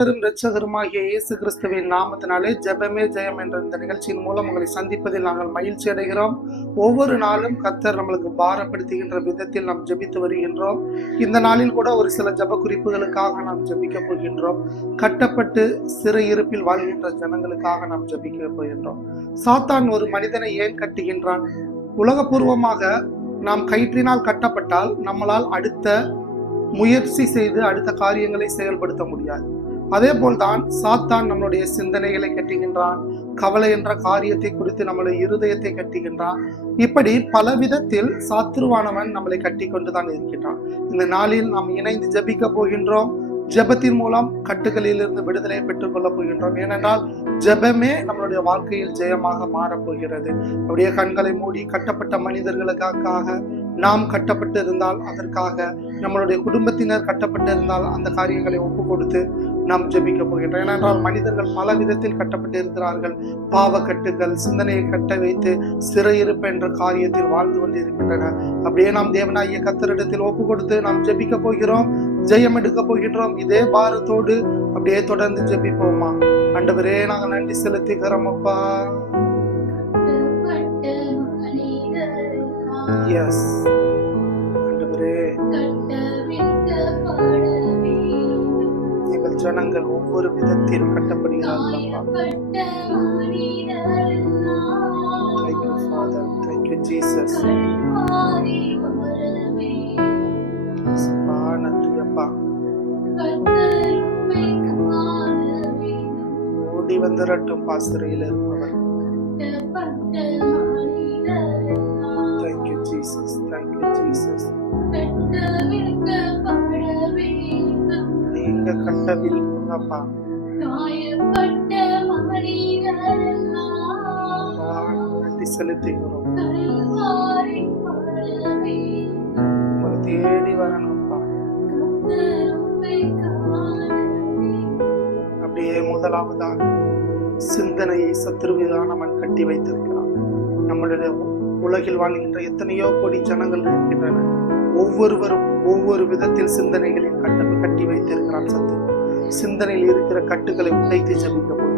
கர்த்தரும் இயேசு கிறிஸ்துவின் நாமத்தினாலே ஜெபமே ஜெயம் என்ற இந்த நிகழ்ச்சியின் மூலம் உங்களை சந்திப்பதில் நாங்கள் மகிழ்ச்சி அடைகிறோம். ஒவ்வொரு நாளும் கர்த்தர் நம்மளுக்கு பாரப்படுத்துகின்ற விதத்தில் நாம் ஜெபித்து வருகின்றோம். இந்த நாளில் கூட ஒரு சில ஜெப குறிப்புகளுக்காக நாம் ஜெபிக்க போகின்றோம். கட்டப்பட்டு சிறையிருப்பில் வாழ்கின்ற ஜனங்களுக்காக நாம் ஜெபிக்க போகின்றோம். சாத்தான் ஒரு மனிதனை ஏன் கட்டுகின்றான்? உலகபூர்வமாக நாம் கயிற்றினால் கட்டப்பட்டால் நம்மளால் அடுத்த முயற்சி செய்து அடுத்த காரியங்களை செயல்படுத்த முடியாது. அதே போல்தான் சாத்தான் நம்மளுடைய சிந்தனைகளை கட்டுகின்றான். கவலை என்ற காரியத்தை குறித்து நம்மளுடைய இருதயத்தை கட்டுகின்றான். இப்படி பல விதத்தில் சாத்துருவானவன் நம்மளை கட்டி கொண்டுதான் இருக்கின்றான். இந்த நாளில் நாம் இணைந்து ஜபிக்க போகின்றோம். ஜெபத்தின் மூலம் கட்டுகளிலிருந்து விடுதலை பெற்றுக் கொள்ளப் போகின்றோம். ஏனென்றால் ஜெபமே நம்மளுடைய வாழ்க்கையில் ஜெயமாக மாறப் போகிறது. அப்படியே கண்களை மூடி கட்டப்பட்ட மனிதர்களுக்காக நாம் கட்டப்பட்டு இருந்தால் அதற்காக நம்மளுடைய குடும்பத்தினர் கட்டப்பட்டு இருந்தால் அந்த காரியங்களை ஒப்பு கொடுத்து நாம் ஜெபிக்க போகின்றோம். ஏனென்றால் மனிதர்கள் பல விதத்தில் கட்டப்பட்டு இருக்கிறார்கள் பாவ சிந்தனையை கட்ட வைத்து சிறையிருப்பு என்ற காரியத்தில் வாழ்ந்து கொண்டிருக்கின்றன. அப்படியே நாம் தேவனாகிய கத்தரிடத்தில் ஒப்பு கொடுத்து நாம் ஜெபிக்க போகிறோம் ஜெயம் எடுக்க போகின்றோம். இதே பாரத்தோடு அப்படியே தொடர்ந்து ஜெபிப்போமா? அண்டவரே நாங்கள் நன்றி செலுத்துகிறோம் அப்பா. எஸ் ஆண்டவரே. எங்கள் ஜனங்கள் ஒவ்வொரு விதத்தில் கட்டப்படுகிறார்கள் அப்பா. தேங்க்யூ ஃபாதர் தேங்க்யூ ஜீசஸ் அப்பா. நன்றி அப்பா. ஓடி வந்துடட்டும் பாசிறையில் இருப்பவர் அப்பா நன்றி செலுத்துகிறோம். உங்களை தேடி வரணும் அப்பா அப்படியே முதலாவதாக சிந்தனையை சத்துருவிதானவன் கட்டி வைத்திருக்கிறான் நம்மளுடைய உலகில் வாழ்கின்ற எத்தனையோ கோடி ஜனங்கள் இருக்கின்றன. ஒவ்வொருவரும் ஒவ்வொரு விதத்தில் சிந்தனைகளில் கட்ட கட்டி வைத்திருக்கிறான் சத்து சிந்தனையில் இருக்கிற கட்டுகளை உடைத்து ஜெபிக்க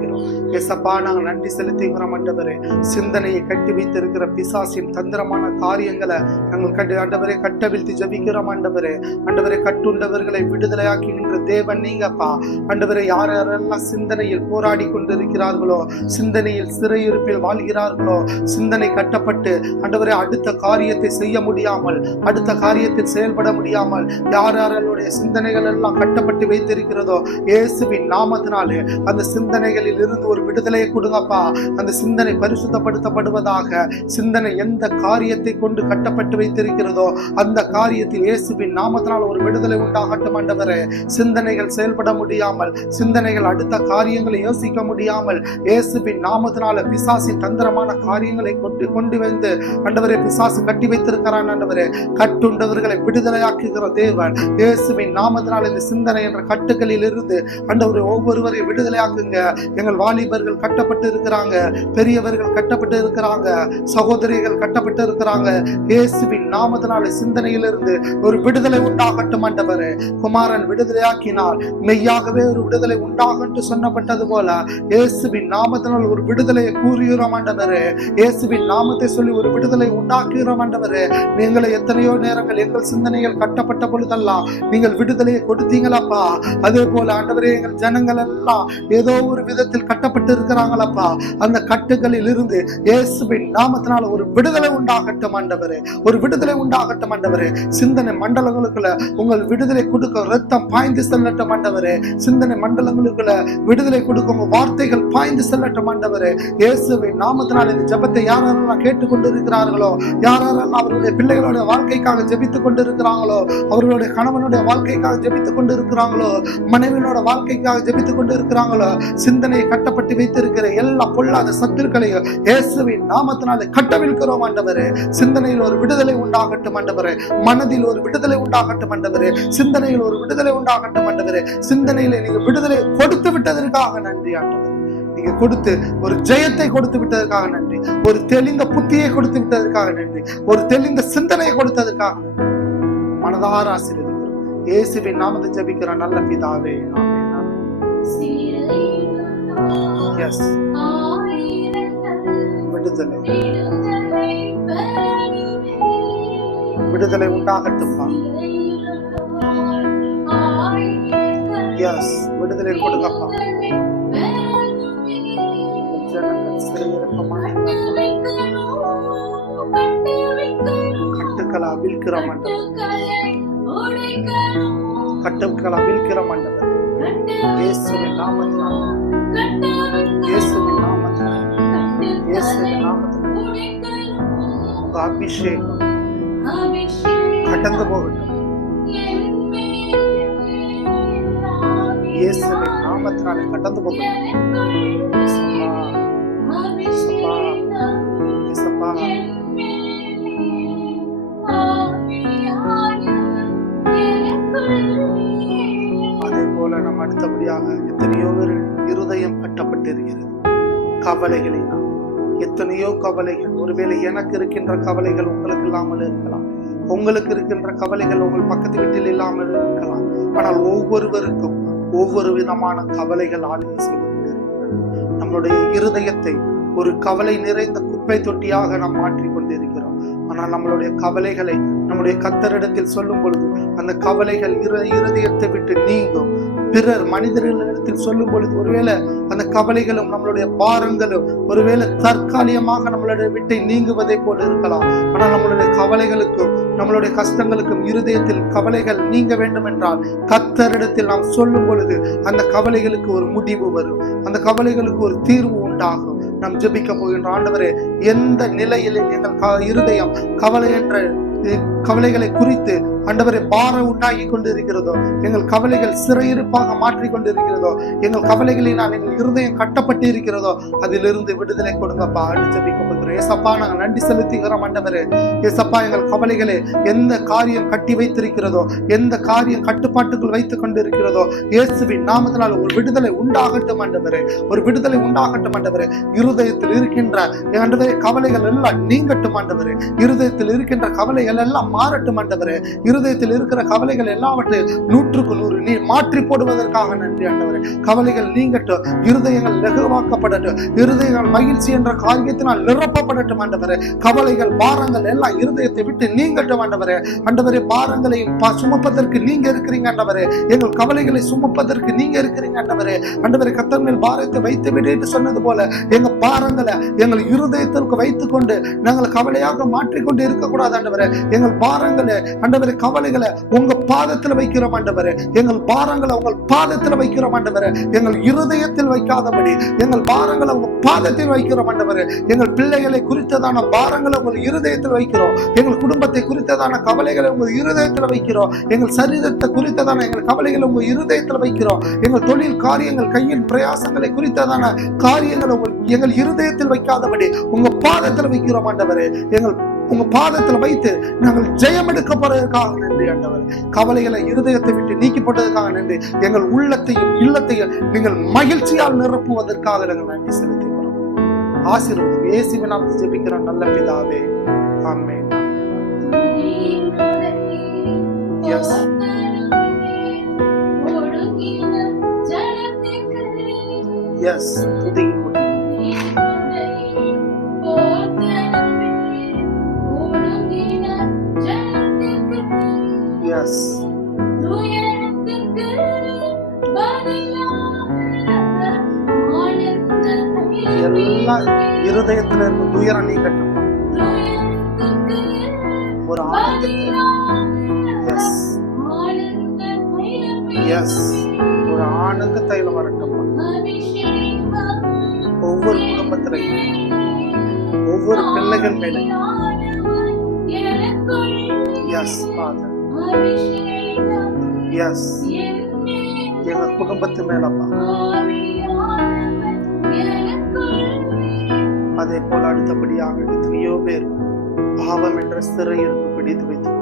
எசப்பா நாங்கள் நன்றி செலுத்துகிறோம் ஆண்டவரே. சிந்தனையை கட்டி வைத்திருக்கிற பிசாசின் தந்திரமான காரியங்களை நாங்கள் கட்டு ஆண்டவரே கட்டவிழ்த்து ஜபிக்கிறோம் ஆண்டவரே. ஆண்டவரே கட்டுண்டவர்களை விடுதலையாக்குகின்ற தேவன் நீங்கப்பா. ஆண்டவரை யார் யாரெல்லாம் சிந்தனையில் போராடி கொண்டிருக்கிறார்களோ சிந்தனையில் சிறையிருப்பில் வாழ்கிறார்களோ சிந்தனை கட்டப்பட்டு ஆண்டவரை அடுத்த காரியத்தை செய்ய முடியாமல் அடுத்த காரியத்தில் செயல்பட முடியாமல் யார் யார்களுடைய சிந்தனைகள் எல்லாம் கட்டப்பட்டு வைத்திருக்கிறதோ இயேசுவின் நாமத்தினாலே அந்த சிந்தனைகளில் இருந்து ஒரு விடுதலையை கொடுங்கப்பா. அந்த சிந்தனை பரிசுத்தப்படுத்தப்படுவதாக சிந்தனை எந்த காரியத்தை கொண்டு கட்டப்பட்டு வைத்திருக்கிறதோ அந்த காரியத்தில் இயேசுவின் நாமத்தினால் ஒரு விடுதலை உண்டாகட்டும் ஆண்டவரே. சிந்தனைகள் செயல்பட முடியாமல் சிந்தனைகள் அடுத்த காரியங்களை யோசிக்க முடியாமல் இயேசுவின் நாமத்தினால பிசாசி தந்திரமான காரியங்களை கொண்டு கொண்டு வந்து ஆண்டவரே பிசாசு கட்டி வைத்திருக்கிறான் ஆண்டவரே. கட்டுண்டவர்களை விடுதலையாக்குகிற தேவன் இயேசுவின் நாமத்தினால் இந்த சிந்தனை என்ற கட்டுகளில் இருந்து ஆண்டவரை ஒவ்வொருவரையும் விடுதலையாக்குங்க. எங்கள் வாலிபர்கள் கட்டப்பட்டு இருக்கிறாங்க பெரியவர்கள் கட்டப்பட்டு இருக்கிறாங்க சகோதரிகள் கட்டப்பட்டு இருக்கிறாங்க இயேசுவின் நாமத்தினால சிந்தனையிலிருந்து ஒரு விடுதலை உண்டாகட்டும் ஆண்டவர். குமாரன் விடுதலையாக்கினார். மெய்யாகவே ஒரு விடுதலை உண்டாகும் சொன்னப்பட்டது போல இயேசுவின் நாமத்தினால் ஒரு விடுதலையை கூறுகிறோம் ஆண்டவர். இயேசுவின் நாமத்தை சொல்லி ஒரு விடுதலை உண்டாக்குகிறோம் ஆண்டவர். நீங்களை எத்தனையோ நேரங்கள் எங்கள் சிந்தனைகள் கட்டப்பட்ட பொழுதெல்லாம் நீங்கள் விடுதலையை கொடுத்தீங்களாப்பா. அதே போல ஆண்டவரே எங்கள் ஜனங்கள் எல்லாம் ஏதோ ஒரு விதத்தில் கட்டப்பட்டு இருக்கிறாங்களப்பா அந்த கட்டுகளில் இருந்து இயேசுவின் நாமத்தினால ஒரு விடுதலை உண்டாகட்டும் ஆண்டவரே. ஒரு விடுதலை உண்டாகட்டும் ஆண்டவரே. சிந்தனை மண்டலங்களுக்குள்ள உங்கள் விடுதலை கொடுக்க ரத்தம் பாய்ந்து செல்லட்டும் ஆண்டவரே. சிந்தனை மண்டலங்களுக்குள்ள விடுதலை கொடுக்க உங்க வார்த்தைகள் பாய்ந்து செல்லட்டும் ஆண்டவரே. இயேசுவின் நாமத்தினால் இந்த ஜபத்தை யாரெல்லாம் கேட்டுக்கொண்டு இருக்கிறார்களோ யாரெல்லாம் அவருடைய பிள்ளைகளுடைய வாழ்க்கைக்காக ஜபித்துக் கொண்டு இருக்கிறாங்களோ அவர்களுடைய கணவனுடைய வாழ்க்கைக்காக ஜெபித்துக் கொண்டு இருக்கிறாங்களோ மனைவியோட வாழ்க்கைக்காக ஜெபித்துக் கொண்டு இருக்கிறாங்களோ சிந்தனை கட்டப்பட்டு வைத்திருக்கிற எல்லா பொல்லாத சத்துருக்களையும் இயேசுவின் நாமத்தினாலே கட்டவிழ்க்கிறோம் ஆண்டவரே. சிந்தனையில் ஒரு விடுதலை உண்டாகட்டும் ஆண்டவரே. மனதில் ஒரு விடுதலை உண்டாகட்டும் ஆண்டவரே. சிந்தனையில் ஒரு விடுதலை உண்டாகட்டும் ஆண்டவரே. சிந்தனையில நீங்க விடுதலை கொடுத்து விட்டதற்காக நன்றி ஆண்டவர். நீங்க கொடுத்து ஒரு ஜெயத்தை கொடுத்து விட்டதற்காக நன்றி. ஒரு தெளிந்த புத்தியை கொடுத்து விட்டதற்காக நன்றி. ஒரு தெளிந்த சிந்தனையை கொடுத்ததற்காக நன்றி. மனதார ஆசிரியர் இயேசுவின் நாமத்தை ஜபிக்கிற நல்ல பிதாவே ஆமென் ஆமென். எஸ் விடுதலை. விடுதலை உண்டாகட்டும்ப்பா எஸ் விடுதலை கொடுங்கப்பா. ஜனங்கள் சிறையிருப்பமான கட்டுக்களை அவிழ்க்கிற மண்டபம். கட்டுக்களை அவிழ்க்கிற மண்டபம். இயேசுவின் நாமத்தினால். உங்க அபிஷேகம் கடந்து போகட்டும் இயேசுவின் நாமத்தினாலே கடந்து போகட்டும் அதே போல நம்ம அடுத்தபடியாக எத்தனையோ பேர் இருதயம் கட்டப்பட்டிருக்கிறது கவலைகளினால் எத்தனையோ கவலைகள். ஒருவேளை எனக்கு இருக்கின்ற கவலைகள் உங்களுக்கு இல்லாமல் இருக்கலாம். உங்களுக்கு இருக்கின்ற கவலைகள் உங்கள் பக்கத்து வீட்டில் இல்லாமல் இருக்கலாம். ஆனால் ஒவ்வொருவருக்கும் ஒவ்வொரு விதமான கவலைகள் ஆளுகை செய்து கொண்டிருக்கிறது நம்மளுடைய இருதயத்தை ஒரு கவலை நிறைந்த குப்பை தொட்டியாக நாம் மாற்றிக் கொண்டிருக்கிறோம் ஆனால் நம்மளுடைய கவலைகளை நம்முடைய கத்தரிடத்தில் சொல்லும் பொழுது அந்த கவலைகள் இரு இருதயத்தை விட்டு நீங்கும். பிறர் மனிதர்களிடத்தில் சொல்லும் பொழுது ஒருவேளை அந்த கவலைகளும் நம்மளுடைய பாரங்களும் ஒருவேளை தற்காலிகமாக நம்மளுடைய விட்டை நீங்குவதை போல இருக்கலாம். ஆனால் நம்மளுடைய கவலைகளுக்கும் நம்மளுடைய கஷ்டங்களுக்கும் இருதயத்தில் கவலைகள் நீங்க வேண்டும் என்றால் கத்தரிடத்தில் நாம் சொல்லும் பொழுது அந்த கவலைகளுக்கு ஒரு முடிவு வரும். அந்த கவலைகளுக்கு ஒரு தீர்வு உண்டாகும். நாம் ஜெபிக்க போகின்ற ஆண்டவரே எந்த நிலையில் எங்கள் இருதயம் கவலை என்ற கவலைகளை குறித்து ஆண்டவரை பார உண்டாகி கொண்டிருக்கிறதோ எங்கள் கவலைகள் சிறையிருப்பாக மாற்றிக் கொண்டிருக்கிறதோ எங்கள் நான் எங்கள் இருதயம் கட்டப்பட்டு இருக்கிறதோ அதிலிருந்து விடுதலை கொடுங்கப்பா. அடி போகிறோம் ஏசப்பா நாங்கள் நன்றி செலுத்துகிறோம் ஆண்டவரே. ஏசப்பா எங்கள் கவலைகளை எந்த காரியம் கட்டி வைத்திருக்கிறதோ எந்த காரியம் கட்டுப்பாட்டுக்குள் வைத்துக் கொண்டிருக்கிறதோ இயேசுவின் நாமத்தினால் ஒரு விடுதலை உண்டாகட்டும் ஆண்டவரே. ஒரு விடுதலை உண்டாகட்டும் ஆண்டவரே. இருதயத்தில் இருக்கின்ற ஆண்டவரே கவலைகள் எல்லாம் நீங்கட்டும் ஆண்டவரே. இருதயத்தில் இருக்கின்ற கவலைகள் எல்லாம் மாறட்டும் ஆண்டவரே இருதயத்தில் இருக்கிற கவலைகள் எல்லாவற்றையும் நூற்றுக்கு நூறு நீ மாற்றி போடுவதற்காக நன்றி ஆண்டவரே. கவலைகள் நீங்கட்டும் இருதயங்கள் லகுவாக்கப்படட்டும் இருதயங்கள் மகிழ்ச்சி என்ற காரியத்தினால் நிரப்பப்படட்டும் ஆண்டவரே. கவலைகள் பாரங்கள் எல்லாம் இருதயத்தை விட்டு நீங்கட்டும் ஆண்டவரே. ஆண்டவரே பாரங்களை சுமப்பதற்கு நீங்க இருக்கிறீங்க ஆண்டவரே. எங்கள் கவலைகளை சுமப்பதற்கு நீங்க இருக்கிறீங்க ஆண்டவரே. ஆண்டவரே கத்தர் மேல் பாரத்தை வைத்து விடு என்று சொன்னது போல எங்க பாரங்களை எங்கள் இருதயத்திற்கு வைத்துக்கொண்டு நாங்கள் கவலையாக மாற்றிக்கொண்டு இருக்கக்கூடாது ஆண்டவரே. எங்கள் பாரங்களை ஆண்டவரே கவலைகளை உங்க பாதத்தில் வைக்கிறோம் ஆண்டவரே. எங்கள் பாரங்களை உங்கள் பாதத்தில் வைக்கிறோம் ஆண்டவரே. எங்கள் இருதயத்தில் வைக்காதபடி எங்கள் பாரங்களை உங்க பாதத்தில் வைக்கிறோம் ஆண்டவரே. எங்கள் பிள்ளைகளை குறித்ததான பாரங்களை உங்கள் இருதயத்தில் வைக்கிறோம். எங்கள் குடும்பத்தை குறித்ததான கவலைகளை உங்கள் இருதயத்தில் வைக்கிறோம். எங்கள் சரீரத்தை குறித்ததான எங்கள் கவலைகளை உங்கள் இருதயத்தில் வைக்கிறோம். எங்கள் தொழில் காரியங்கள் கையின் பிரயாசங்களை குறித்ததான காரியங்களை உங்கள் எங்கள் இருதயத்தில் வைக்காதபடி உங்க பாதத்தில் வைக்கிறோம் ஆண்டவரே. எங்கள் உங்க பாதத்துல வைத்து நாங்கள் ஜெயம் எடுக்க போறதற்காக நன்றி ஆண்டவர். கவலைகளை இருதயத்தை விட்டு நீக்கி போட்டதற்காக நன்றி. எங்கள் உள்ளத்தையும் இல்லத்தையும் நீங்கள் மகிழ்ச்சியால் நிரப்புவதற்காக நாங்கள் நன்றி செலுத்துகிறோம். ஆசீர்வாதம் இயேசுவின் நாம் ஜெபிக்கிறோம் நல்ல பிதாவே. ஆமென். Yes. எஸ் துதியின் எஸ் எல்லா இருதயத்துல இருக்கும் துயரம் நீங்கட்டும் ஒரு ஆனந்தத்தை. எஸ் எஸ் ஒரு ஆனந்த தைலம் வரட்டும்? ஒவ்வொரு குடும்பத்திலையும். ஒவ்வொரு பிள்ளைகள் மேலே. எஸ் ஃபாதர் எஸ் எங்க குடும்பத்து மேலப்பா. அதே போல அடுத்தபடியாக எத்தனையோ பேர் பாவம் என்ற சிறையிருப்பு பிடித்து வைத்துக்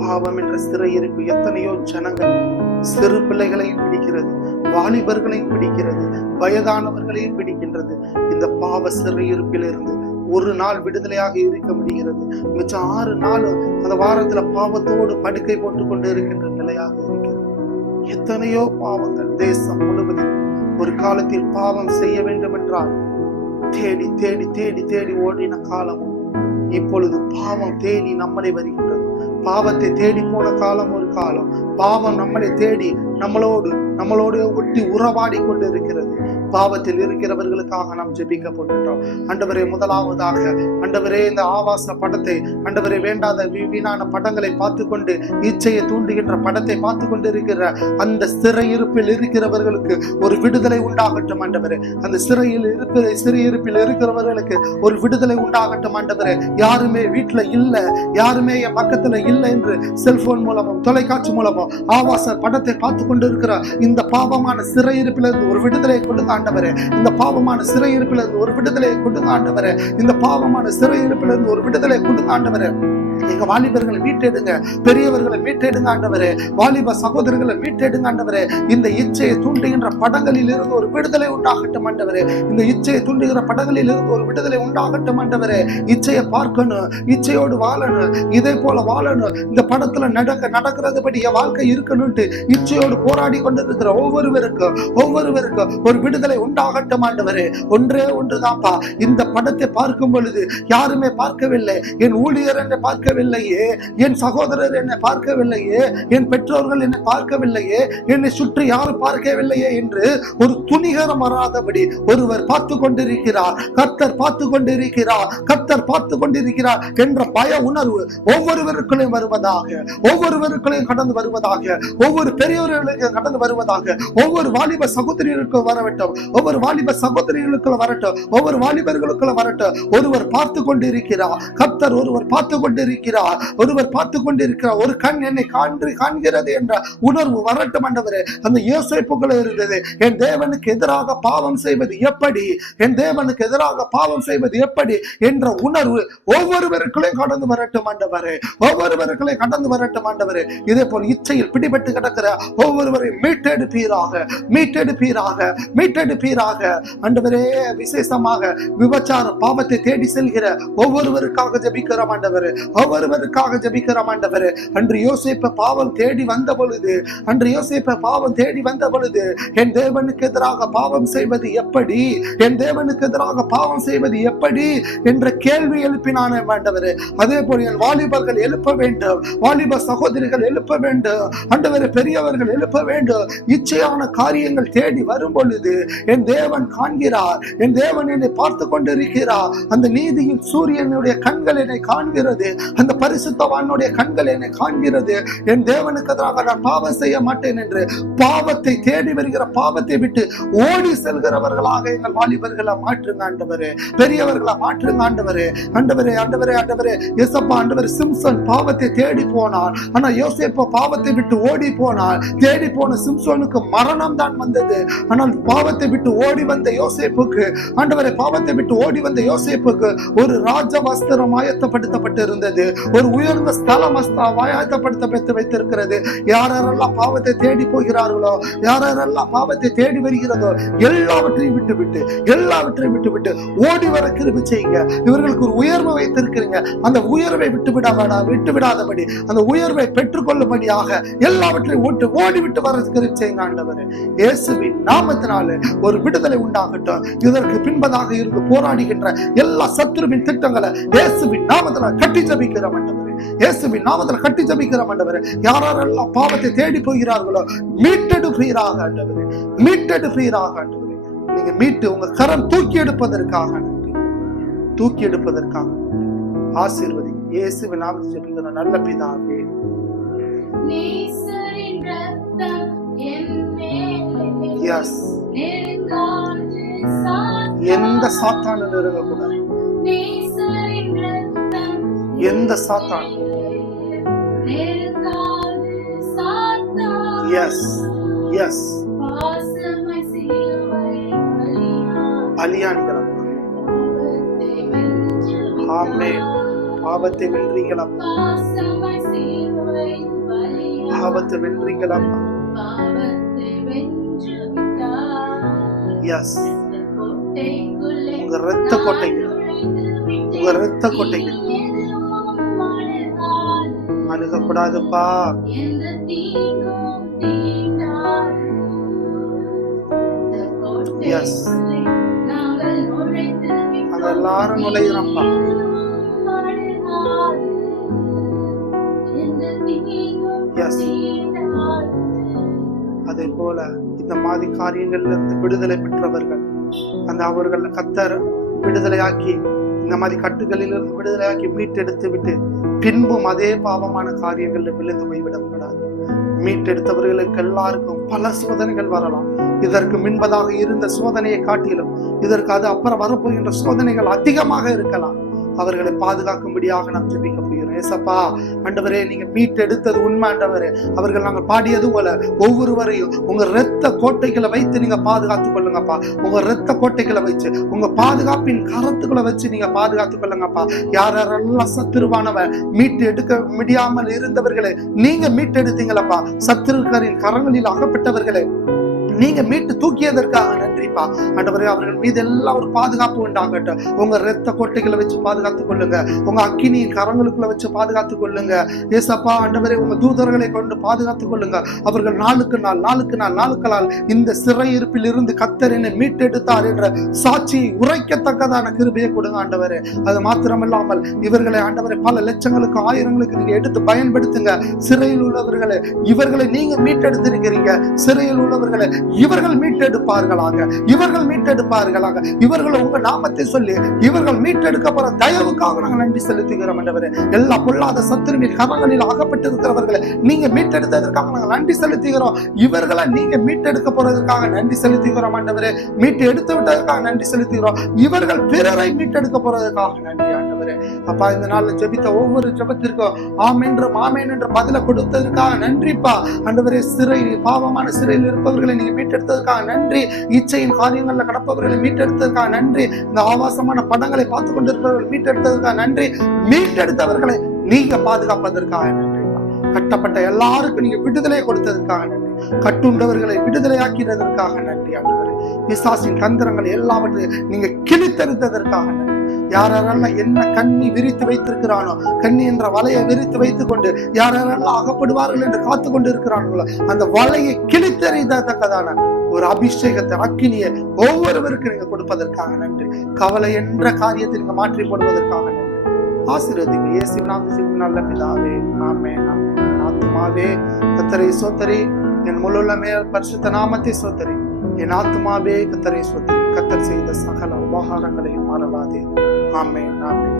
பாவம் என்ற சிறையிருப்பு எத்தனையோ ஜனங்கள் சிறு பிள்ளைகளையும் பிடிக்கிறது வாலிபர்களையும் பிடிக்கிறது வயதானவர்களையும் பிடிக்கின்றது. இந்த பாவ சிறையிருப்பிலிருந்து ஒரு நாள் விடுதலையாக இருக்க முடிகிறது. மிச்சம் ஆறு நாள் அந்த வாரத்துல பாவத்தோடு படுக்கை போட்டுக் கொண்டு இருக்கின்ற நிலையாக இருக்கிறது. எத்தனையோ பாவங்கள் தேசம் முழுவதும் ஒரு காலத்தில் பாவம் செய்ய வேண்டும் என்றால் தேடி தேடி தேடி தேடி ஓடின காலம் இப்பொழுது பாவம் தேடி நம்மளை வருகின்றது. பாவத்தை தேடி போன காலம் ஒரு காலம். பாவம் நம்மளை தேடி நம்மளோடு நம்மளோடு ஒட்டி உறவாடி கொண்டு இருக்கிறது பாவத்தில் இருக்கிறவர்களுக்காக நாம் ஜெபிக்க போகின்றோம் ஆண்டவரே முதலாவதாக அண்டவரே இந்த ஆவாச படத்தை அண்டவரே வேண்டாத வீணான படங்களை பார்த்து கொண்டு இச்சையை தூண்டுகின்ற படத்தை பார்த்து கொண்டு இருக்கிற அந்த சிறையிருப்பில் இருக்கிறவர்களுக்கு ஒரு விடுதலை உண்டாகட்டும் ஆண்டவரே. அந்த சிறையில் இருக்கிற சிறையிருப்பில் இருக்கிறவர்களுக்கு ஒரு விடுதலை உண்டாகட்டும் ஆண்டவரே. யாருமே வீட்டில் இல்லை யாருமே என் பக்கத்தில் இல்லை என்று செல்போன் மூலமும் தொலைக்காட்சி மூலமும் ஆவாச படத்தை பார்த்து கொண்டு இருக்கிற இந்த பாவமான சிறையிருப்பிலிருந்து ஒரு விடுதலை கொடுத்தான் ஆண்டவரே இந்த பாவமான சிறையிருப்பிலிருந்து ஒரு விடுதலை கொடுங்க ஆண்டவரே இந்த பாவமான சிறையிருப்பிலிருந்து ஒரு விடுதலை கொடுங்க ஆண்டவரே. எங்க வாலிபர்களை மீட்டெடுங்க. பெரியவர்களை மீட்டெடுங்க ஆண்டவரே. வாலிப சகோதரர்களை மீட்டெடுங்க ஆண்டவரே. இந்த இச்சையை தூண்டுகின்ற படங்களில் இருந்து ஒரு விடுதலை உண்டாகட்டும் ஆண்டவரே. இந்த இச்சையை தூண்டுகிற படங்களில் இருந்து ஒரு விடுதலை உண்டாகட்டும் ஆண்டவரே. இச்சையை பார்க்கணும் இச்சையோடு வாழணும் இதே போல வாழணும். இந்த படத்துல நடக்க நடக்கிறதுபடி என் வாழ்க்கை இருக்கணும்ட்டு இச்சையோடு போராடி கொண்டிருக்கிற ஒவ்வொருவருக்கும் ஒவ்வொருவருக்கும் ஒரு விடுதலை உண்டாகட்டும் ஆண்டவரே. ஒன்றே ஒன்றுதான்ப்பா. இந்த படத்தை பார்க்கும் பொழுது யாருமே பார்க்கவில்லை. என் ஊழியர் என்று பார்க்க பார்க்கவில்லையே. என் சகோதரர் என்னை பார்க்கவில்லையே. என் பெற்றோர்கள் என்னை பார்க்கவில்லையே. என்னை சுற்றி யாரும் பார்க்கவில்லையே என்று ஒரு துணிகரம் வராதபடி ஒருவர் பார்த்து கொண்டிருக்கிறார். கர்த்தர் பார்த்து கொண்டிருக்கிறார். கர்த்தர் பார்த்து கொண்டிருக்கிறார் என்ற பய உணர்வு ஒவ்வொருவருக்குள்ளையும் வருவதாக ஒவ்வொருவருக்குள்ளையும் கடந்து வருவதாக ஒவ்வொரு பெரியவர்களுக்கு கடந்து வருவதாக ஒவ்வொரு வாலிப சகோதரிகளுக்கும் வரவட்டும் ஒவ்வொரு வாலிப சகோதரிகளுக்குள்ள வரட்டும் ஒவ்வொரு வாலிபர்களுக்குள்ள வரட்டும். ஒருவர் பார்த்து கொண்டிருக்கிறார். கர்த்தர் ஒருவர் பார்த்து கொண்டிருக்கிறார். இருக்கிறார். ஒருவர் பார்த்து கொண்டிருக்கிறார். ஒரு கண் என்னை காண்று காண்கிறது என்ற உணர்வு வரட்டும் ஆண்டவரே. அந்த யோசிப்புக்குள்ள இருந்தது. என் தேவனுக்கு எதிராக பாவம் செய்வது எப்படி? என் தேவனுக்கு எதிராக பாவம் செய்வது எப்படி? என்ற உணர்வு ஒவ்வொருவருக்குள்ளே கடந்து வரட்டும் ஆண்டவரே. ஒவ்வொருவருக்குள்ளே கடந்து வரட்டும் ஆண்டவரே. இதே போல் இச்சையில் பிடிபட்டு கிடக்கிற ஒவ்வொருவரையும் மீட்டெடுப்பீராக மீட்டெடுப்பீராக மீட்டெடுப்பீராக. ஆண்டவரே விசேஷமாக விபச்சார பாவத்தை தேடி செல்கிற ஒவ்வொருவருக்காக ஜெபிக்கிறோம் ஆண்டவரே. ஒவ்வொருவருக்காக ஜபிக்கிறோம் ஆண்டவர். அன்று யோசிப்ப பாவம் தேடி வந்த பொழுது அன்று யோசிப்ப பாவம் தேடி வந்த பொழுது என் தேவனுக்கு எதிராக பாவம் செய்வது எப்படி? என் தேவனுக்கு எதிராக பாவம் செய்வது எப்படி? என்ற கேள்வி எழுப்பினானே ஆண்டவர். அதே போல் என் வாலிபர்கள் எழுப்ப வேண்டும். வாலிப சகோதரிகள் எழுப்ப வேண்டும். ஆண்டவர் பெரியவர்கள் எழுப்ப வேண்டும். இச்சையான காரியங்கள் தேடி வரும் பொழுது என் தேவன் காண்கிறார். என் தேவன் என்னை பார்த்து கொண்டிருக்கிறார். அந்த நீதியின் சூரியனுடைய கண்கள் என்னை காண்கிறது. அந்த பரிசுத்தவானுடைய கண்கள் என்னை காண்கிறது. என் தேவனுக்கு எதிராக நான் பாவம் செய்ய மாட்டேன் என்று பாவத்தை தேடி வருகிற பாவத்தை விட்டு ஓடி செல்கிறவர்களாக எங்கள் வாலிபர்களை மாற்றுங்க ஆண்டவரே. பெரியவர்களை மாற்றுங்க ஆண்டவரே. ஆண்டவரே ஆண்டவரே ஆண்டவரே. எசப்பா ஆண்டவர் சிம்சன் பாவத்தை தேடி போனார். ஆனா யோசேப்பா பாவத்தை விட்டு ஓடி போனார். தேடி போன சிம்சோனுக்கு மரணம் தான் வந்தது. ஆனால் பாவத்தை விட்டு ஓடி வந்த யோசேப்புக்கு ஆண்டவரை பாவத்தை விட்டு ஓடி வந்த யோசேப்புக்கு ஒரு ராஜ வஸ்திரம் ஆயத்தப்படுத்தப்பட்டு இருந்தது ஒரு உயர்ந்த ஸ்தலம் ஆயத்தப்படுத்தப்பட்டு வைத்திருக்கிறது. யாரெல்லாம் பாவத்தை தேடி போகிறார்களோ யாரெல்லாம் பாவத்தை தேடி வருகிறதோ எல்லாவற்றையும் விட்டு விட்டு எல்லாவற்றையும் விட்டு விட்டு ஓடி வர கிருபி செய்யுங்க. இவர்களுக்கு ஒரு உயர்வை வைத்திருக்கிறீங்க. அந்த உயர்வை விட்டு விட விட்டு விடாதபடி அந்த உயர்வை பெற்றுக்கொள்ளும்படியாக எல்லாவற்றையும் ஓட்டு ஓடி விட்டு வர கிருபி செய்யுங்க ஆண்டவர். இயேசுவின் நாமத்தினாலே ஒரு விடுதலை உண்டாகட்டும். இதற்கு பின்பதாக இருந்து போராடுகின்ற எல்லா சத்துருவின் திட்டங்களை இயேசுவின் நாமத்தினால் கட்டி ஜபிக்க ஜபிக்கிற ஆண்டவரே. இயேசுவின் நாமத்தில் கட்டி ஜபிக்கிற ஆண்டவரே. யாரெல்லாம் பாவத்தை தேடி போகிறார்களோ மீட்டெடுப்பீராக ஆண்டவரே. மீட்டெடுப்பீராக ஆண்டவரே. நீங்க மீட்டு உங்க கரம் தூக்கி எடுப்பதற்காக தூக்கி எடுப்பதற்காக ஆசீர்வதி இயேசுவின் நாமத்தில் ஜெபிக்கிற நல்ல பிதாவே. எஸ் எந்த நெருங்கக்கூடாது. நேசரின் ரத்தம் எந்த சாத்தான்? எஸ் எஸ் பாசமை சிலுவை பாவத்தை வென்று பாவத்தை எஸ் உங்க ரத்த கோட்டைகள் உங்க ரத்த கோட்டைகள் தீண்டக்கூடாதுப்பா எஸ் எல்லாரும் நுழையிறப்பா எஸ் அதே போல இந்த மாதிரி காரியங்கள்ல விடுதலை பெற்றவர்கள் அந்த அவர்கள் கத்தர் விடுதலையாக்கி இந்த மாதிரி கட்டுகளிலிருந்து விடுதலையாக்கி மீட்டெடுத்து விட்டு பின்பும் அதே பாவமான காரியங்களில் விழுந்து போய்விடக்கூடாது. மீட்டெடுத்தவர்களுக்கு எல்லாருக்கும் பல சோதனைகள் வரலாம். இதற்கு முன்பதாக இருந்த சோதனையை காட்டிலும் இதற்கு அது அப்புறம் வரப்போகின்ற சோதனைகள் அதிகமாக இருக்கலாம். அவர்களை பாதுகாக்கும்படியாக நாம் ஜெபிக்க போகிறோம் ஏசப்பா ஆண்டவரே நீங்க மீட்டெடுத்தது உண்மை ஆண்டவரே. அவர்கள் நாங்கள் பாடியது போல ஒவ்வொருவரையும் உங்க ரத்த கோட்டைகளை வைத்து நீங்க பாதுகாத்துக் கொள்ளுங்கப்பா. உங்க இரத்த கோட்டைகளை வச்சு உங்க பாதுகாப்பின் கரத்துக்களை வச்சு நீங்க பாதுகாத்துக் கொள்ளுங்கப்பா. யார் யாரெல்லாம் சத்துருவானவன் மீட்டு எடுக்க முடியாமல் இருந்தவர்களை நீங்க மீட்டெடுத்தீங்களப்பா. சத்துருக்கரின் கரங்களில் அகப்பட்டவர்களை நீங்க மீட்டு தூக்கியதற்காக நன்றிப்பா. ஆண்டவரே அவர்கள் மீது எல்லாம் ஒரு பாதுகாப்பு உண்டாகட்டும். உங்க ரத்த கோட்டைகளை வச்சு பாதுகாத்துக் கொள்ளுங்க. உங்க அக்கினியின் கரங்களுக்குள்ள வச்சு பாதுகாத்துக் கொள்ளுங்க. ஏசப்பா ஆண்டவரே உங்க தூதர்களை கொண்டு பாதுகாத்துக் கொள்ளுங்க. அவர்கள் நாளுக்கு நாள் நாளுக்கு நாள் நாளுக்களால் இந்த சிறையிருப்பில் இருந்து கத்தரினை மீட்டெடுத்தார் என்ற சாட்சியை உரைக்கத்தக்கதான கிருபையை கொடுங்க ஆண்டவரே. அது மாத்திரமில்லாமல் இவர்களை ஆண்டவரை பல லட்சங்களுக்கு ஆயிரங்களுக்கு நீங்க எடுத்து பயன்படுத்துங்க. சிறையில் உள்ளவர்களை இவர்களை நீங்க மீட்டெடுத்திருக்கிறீங்க. சிறையில் உள்ளவர்களை இவர்கள் மீட்டெடுப்பார்களாக இவர்கள் மீட்டெடுப்பார்களாக. இவர்கள் உங்க நாமத்தை சொல்லி இவர்கள் மீட்டெடுக்கப்படுற தயவுக்காக நாங்கள் நன்றி செலுத்துகிறோம் ஆண்டவரே எல்லா பொல்லாத சத்துருவின் கரங்களில் அகப்பட்டிருக்கிறவர்களை நீங்க மீட்டெடுத்ததற்காக நாங்கள் நன்றி செலுத்துகிறோம். இவர்களை நீங்க மீட்டெடுக்க போறதற்காக நன்றி செலுத்துகிறோம் ஆண்டவரே மீட்டு எடுத்து விட்டதற்காக நன்றி செலுத்துகிறோம். இவர்கள் பிறரை மீட்டெடுக்க போறதற்காக நன்றி ஆண்டவரே. அப்பா இந்த நாள்ல ஜெபித்த ஒவ்வொரு ஜெபத்திற்கும் ஆம் என்றும் ஆமேன் என்று பதில கொடுத்ததற்காக நன்றிப்பா. ஆண்டவரே சிறை பாவமான சிறையில் இருப்பவர்களை நீங்க மீட்டெடுத்ததுக்காக நன்றி. இச்சையின் காரியங்களில் கடப்பவர்களை மீட்டெடுத்ததுக்காக நன்றி. இந்த ஆபாசமான படங்களை பார்த்து கொண்டிருப்பவர்கள் மீட்டெடுத்ததுக்காக நன்றி. மீட்டெடுத்தவர்களை நீங்க பாதுகாப்பதற்காக நன்றி. கட்டப்பட்ட எல்லாருக்கும் நீங்க விடுதலை கொடுத்ததற்காக நன்றி. கட்டுண்டவர்களை விடுதலையாக்கிறதற்காக நன்றி ஆண்டவரே. பிசாசின் தந்திரங்களை எல்லாவற்றையும் நீங்க கிழித்தெடுத்ததற்காக நன்றி. யாரெல்லாம் என்ன கண்ணி விரித்து வைத்திருக்கிறானோ கண்ணி என்ற வலையை விரித்து வைத்துக் கொண்டு யார் யாரெல்லாம் அகப்படுவார்கள் என்று காத்து கொண்டு இருக்கிறார்களோ அந்த வலையை கிழித்தெறிதத்தக்கதான ஒரு அபிஷேகத்தை அக்கினியை ஒவ்வொருவருக்கு நீங்க கொடுப்பதற்காக நன்றி. கவலை என்ற காரியத்தை நீங்க மாற்றி போடுவதற்காக நன்றி. ஆசீர்வதிங்க. இயேசு நாமத்தில் நல்ல பிதாவே. ஆமே ஆத்மாவே கத்தரை சோத்தரி என் முழுமே பரிசுத்த நாமத்தை சோத்தரி. என் ஆத்மாவே கத்தரை சோத்தரி. கத்தர் செய்த சகல உபகாரங்களையும் மறவாதே. ஆமே ஆமே